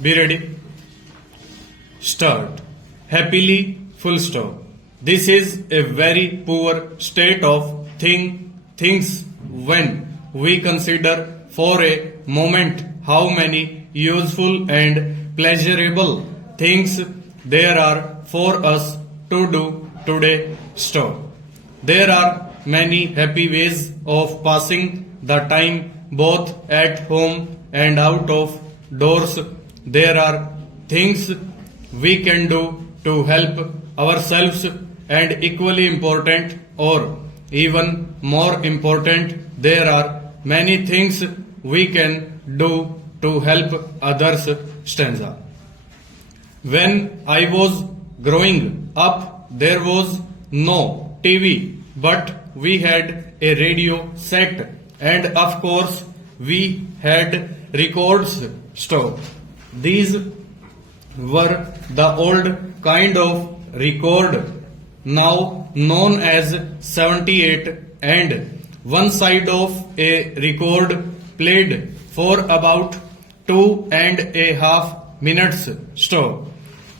Be ready. Start. Happily, full stop. This is a very poor state of things when we consider for a moment how many useful and pleasurable things there are for us to do today. Stop. There are many happy ways of passing the time both at home and out of doors. There are things we can do to help ourselves, and equally important or even more important, there are many things we can do to help others. Stanza. When I was growing up, there was no TV, but we had a radio set, and of course we had records store. These were the old kind of record now known as 78, and one side of a record played for about 2.5 minutes. Stop.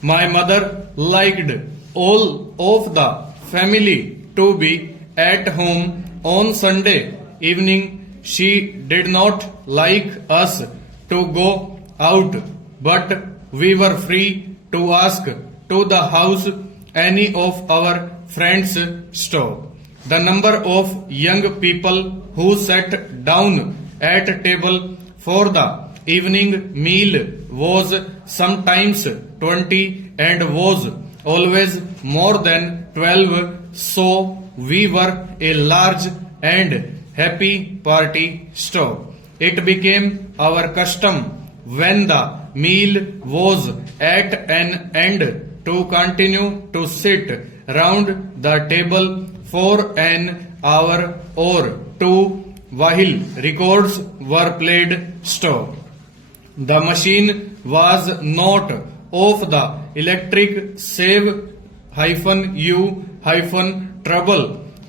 My mother liked all of the family to be at home on Sunday evening. She did not like us to go out, but we were free to ask to the house any of our friends. Stop. The number of young people who sat down at table for the evening meal was sometimes 20 and was always more than 12, so we were a large and happy party. Stop. It became our custom when the meal was at an end to continue to sit round the table for an hour or two while records were played. Stop. The machine was not of the electric save-u-trouble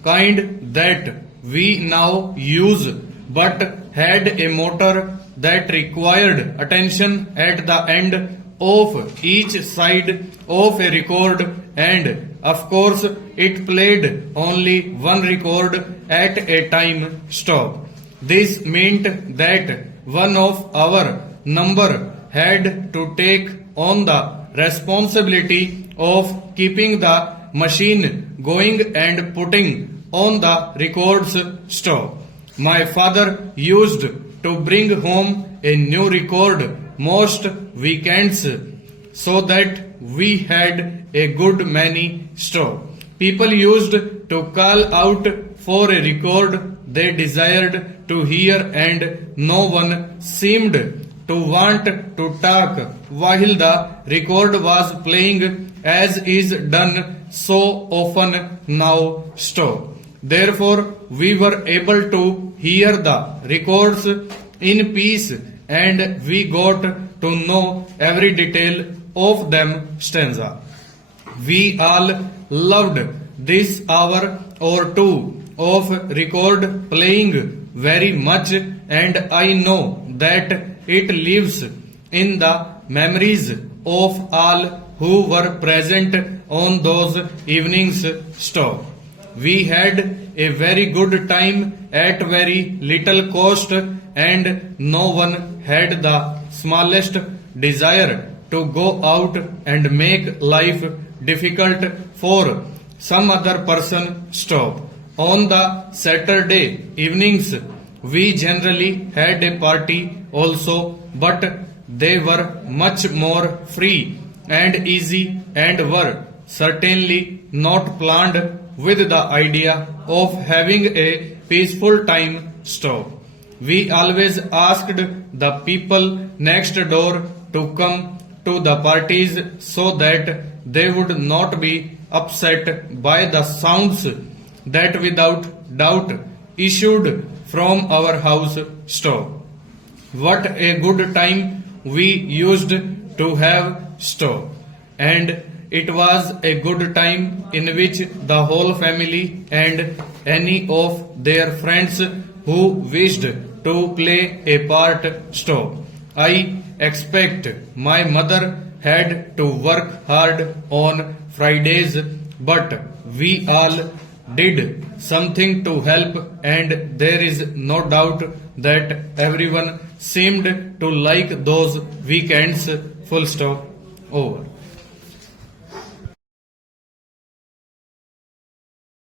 kind that we now use, but had a motor that required attention at the end of each side of a record, and of course it played only one record at a time. Stop. This meant that one of our number had to take on the responsibility of keeping the machine going and putting on the records. Stop. My father used to bring home a new record most weekends, so that we had a good many. Stop. People used to call out for a record they desired to hear, and no one seemed to want to talk while the record was playing, as is done so often now. Stop. Therefore, we were able to hear the records in peace, and we got to know every detail of them. Stanza. We all loved this hour or two of record playing very much, and I know that it lives in the memories of all who were present on those evenings. Stop. We had a very good time at very little cost, and no one had the smallest desire to go out and make life difficult for some other person. Stop. On the Saturday evenings, we generally had a party also, but they were much more free and easy, and were certainly not planned with the idea of having a peaceful time. Stop. We always asked the people next door to come to the parties so that they would not be upset by the sounds that without doubt issued from our house. Stop. What a good time we used to have. Stop. And it was a good time in which the whole family and any of their friends who wished to play a part. Stop. I expect my mother had to work hard on Fridays, but we all did something to help, and there is no doubt that everyone seemed to like those weekends. Full stop. Over.